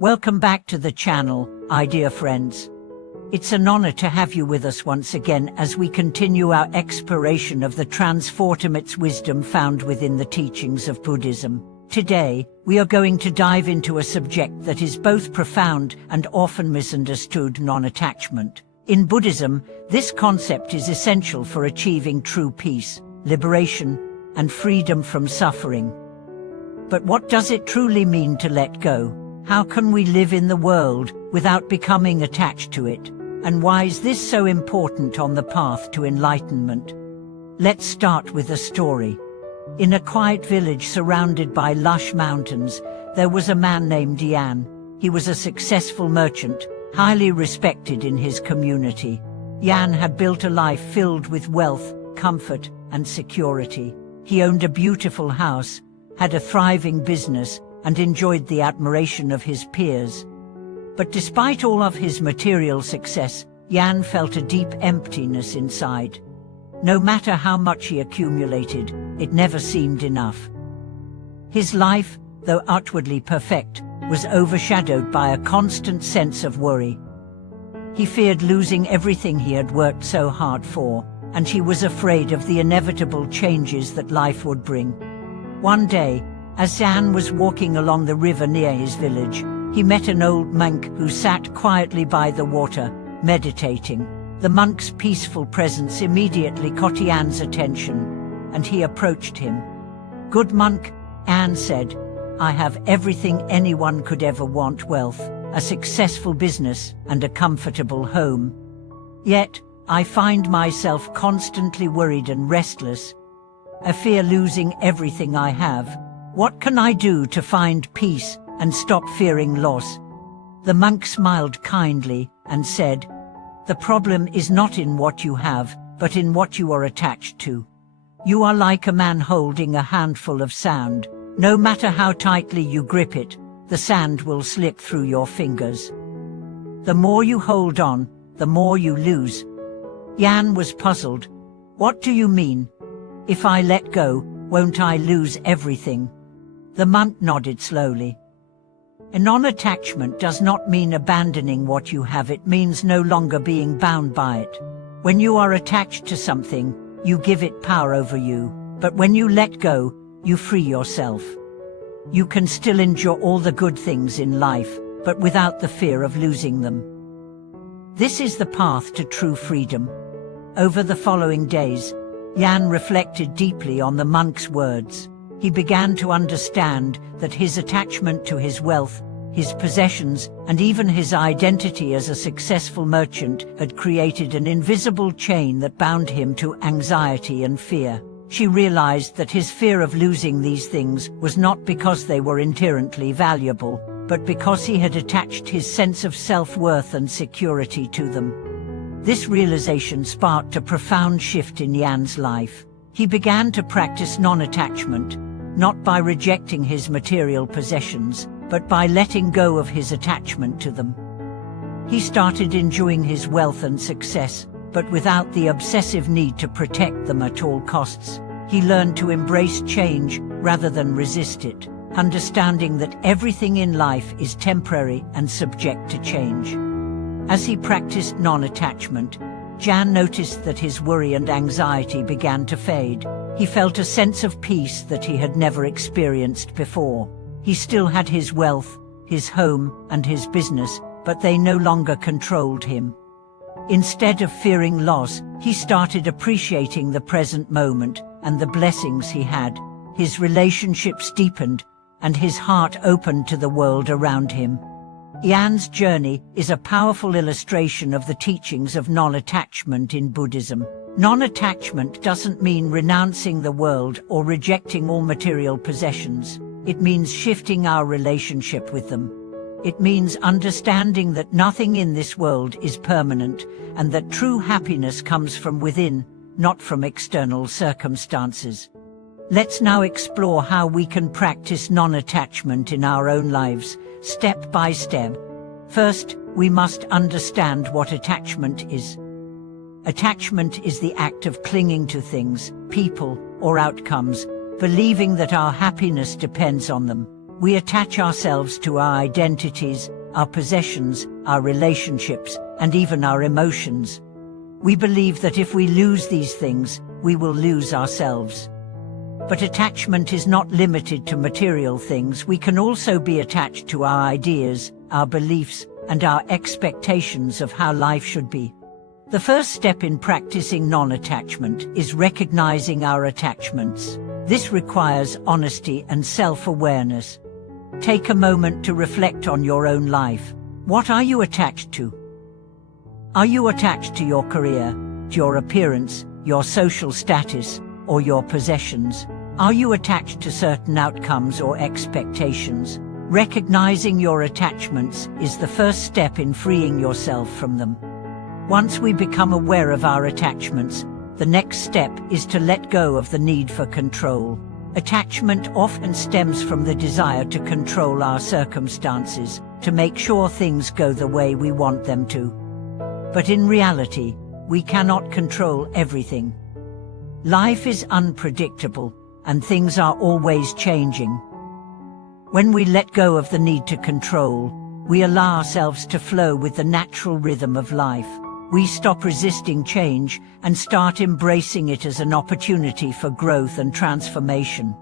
Welcome back to the channel, dear friends. It's an honor to have you with us once again as we continue our exploration of the transformative wisdom found within the teachings of Buddhism. Today, we are going to dive into a subject that is both profound and often misunderstood: non-attachment. In Buddhism, this concept is essential for achieving true peace, liberation, and freedom from suffering. But what does it truly mean to let go? How can we live in the world without becoming attached to it? And why is this so important on the path to enlightenment? Let's start with a story. In a quiet village surrounded by lush mountains, there was a man named Yan. He was a successful merchant, highly respected in his community. Yan had built a life filled with wealth, comfort, and security. He owned a beautiful house, had a thriving business, and enjoyed the admiration of his peers. But despite all of his material success, Yan felt a deep emptiness inside. No matter how much he accumulated, it never seemed enough. His life, though outwardly perfect, was overshadowed by a constant sense of worry. He feared losing everything he had worked so hard for, and he was afraid of the inevitable changes that life would bring. One day, as Yan was walking along the river near his village, he met an old monk who sat quietly by the water, meditating. The monk's peaceful presence immediately caught Yan's attention, and he approached him. "Good monk," Yan said, "I have everything anyone could ever want: wealth, a successful business, and a comfortable home. Yet, I find myself constantly worried and restless. I fear losing everything I have. What can I do to find peace and stop fearing loss?" The monk smiled kindly and said, "The problem is not in what you have, but in what you are attached to. You are like a man holding a handful of sand. No matter how tightly you grip it, the sand will slip through your fingers. The more you hold on, the more you lose." Yan was puzzled. "What do you mean? If I let go, won't I lose everything?" The monk nodded slowly. A non-attachment does not mean abandoning what you have. It means no longer being bound by it. When you are attached to something, you give it power over you. But when you let go, you free yourself. You can still enjoy all the good things in life, but without the fear of losing them. This is the path to true freedom. Over the following days, Yan reflected deeply on the monk's words. He began to understand that his attachment to his wealth, his possessions, and even his identity as a successful merchant had created an invisible chain that bound him to anxiety and fear. He realized that his fear of losing these things was not because they were inherently valuable, but because he had attached his sense of self-worth and security to them. This realization sparked a profound shift in Yan's life. He began to practice non-attachment, not by rejecting his material possessions, but by letting go of his attachment to them. He started enjoying his wealth and success, but without the obsessive need to protect them at all costs. He learned to embrace change rather than resist it, understanding that everything in life is temporary and subject to change. As he practiced non-attachment, Yan noticed that his worry and anxiety began to fade. He felt a sense of peace that he had never experienced before. He still had his wealth, his home, and his business, but they no longer controlled him. Instead of fearing loss, he started appreciating the present moment and the blessings he had. His relationships deepened, and his heart opened to the world around him. Yan's journey is a powerful illustration of the teachings of non-attachment in Buddhism. Non-attachment doesn't mean renouncing the world or rejecting all material possessions. It means shifting our relationship with them. It means understanding that nothing in this world is permanent, and that true happiness comes from within, not from external circumstances. Let's now explore how we can practice non-attachment in our own lives, step by step. First, we must understand what attachment is. Attachment is the act of clinging to things, people, or outcomes, believing that our happiness depends on them. We attach ourselves to our identities, our possessions, our relationships, and even our emotions. We believe that if we lose these things, we will lose ourselves. But attachment is not limited to material things. We can also be attached to our ideas, our beliefs, and our expectations of how life should be. The first step in practicing non-attachment is recognizing our attachments. This requires honesty and self-awareness. Take a moment to reflect on your own life. What are you attached to? Are you attached to your career, to your appearance, your social status, or your possessions? Are you attached to certain outcomes or expectations? Recognizing your attachments is the first step in freeing yourself from them. Once we become aware of our attachments, the next step is to let go of the need for control. Attachment often stems from the desire to control our circumstances, to make sure things go the way we want them to. But in reality, we cannot control everything. Life is unpredictable, and things are always changing. When we let go of the need to control, we allow ourselves to flow with the natural rhythm of life. We stop resisting change and start embracing it as an opportunity for growth and transformation.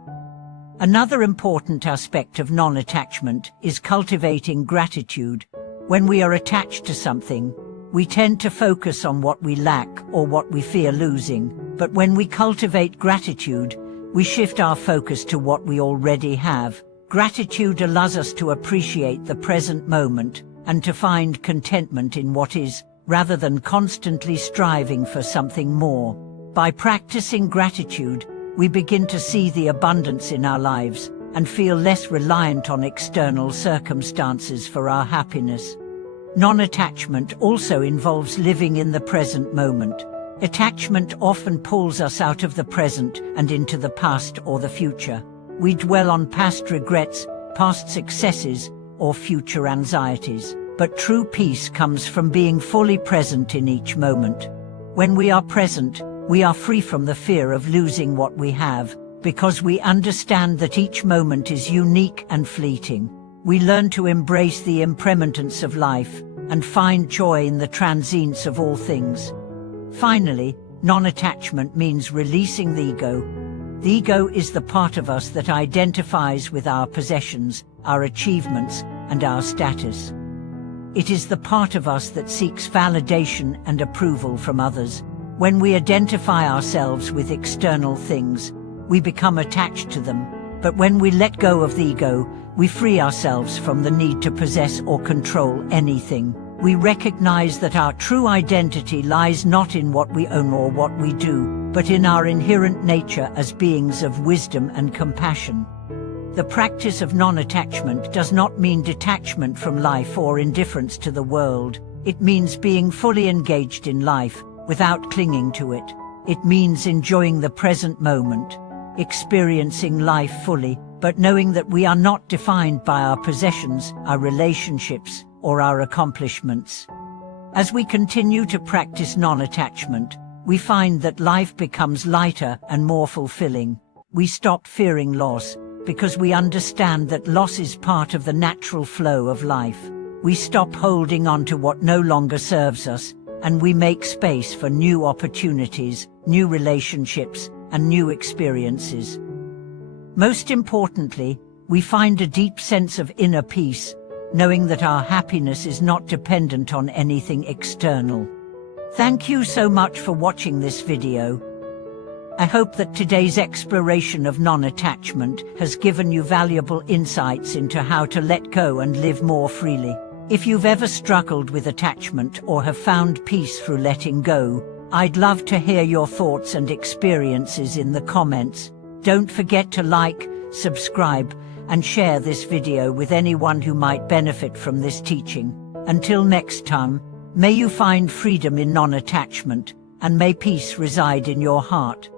Another important aspect of non-attachment is cultivating gratitude. When we are attached to something, we tend to focus on what we lack or what we fear losing. But when we cultivate gratitude, we shift our focus to what we already have. Gratitude allows us to appreciate the present moment and to find contentment in what is, rather than constantly striving for something more. By practicing gratitude, we begin to see the abundance in our lives and feel less reliant on external circumstances for our happiness. Non-attachment also involves living in the present moment. Attachment often pulls us out of the present and into the past or the future. We dwell on past regrets, past successes, or future anxieties. But true peace comes from being fully present in each moment. When we are present, we are free from the fear of losing what we have, because we understand that each moment is unique and fleeting. We learn to embrace the impermanence of life and find joy in the transience of all things. Finally, non-attachment means releasing the ego. The ego is the part of us that identifies with our possessions, our achievements, and our status. It is the part of us that seeks validation and approval from others. When we identify ourselves with external things, we become attached to them. But when we let go of the ego, we free ourselves from the need to possess or control anything. We recognize that our true identity lies not in what we own or what we do, but in our inherent nature as beings of wisdom and compassion. The practice of non-attachment does not mean detachment from life or indifference to the world. It means being fully engaged in life, without clinging to it. It means enjoying the present moment, experiencing life fully, but knowing that we are not defined by our possessions, our relationships, or our accomplishments. As we continue to practice non-attachment, we find that life becomes lighter and more fulfilling. We stop fearing loss, because we understand that loss is part of the natural flow of life. We stop holding on to what no longer serves us, and we make space for new opportunities, new relationships, and new experiences. Most importantly, we find a deep sense of inner peace, knowing that our happiness is not dependent on anything external. Thank you so much for watching this video. I hope that today's exploration of non-attachment has given you valuable insights into how to let go and live more freely. If you've ever struggled with attachment or have found peace through letting go, I'd love to hear your thoughts and experiences in the comments. Don't forget to like, subscribe, and share this video with anyone who might benefit from this teaching. Until next time, may you find freedom in non-attachment, and may peace reside in your heart.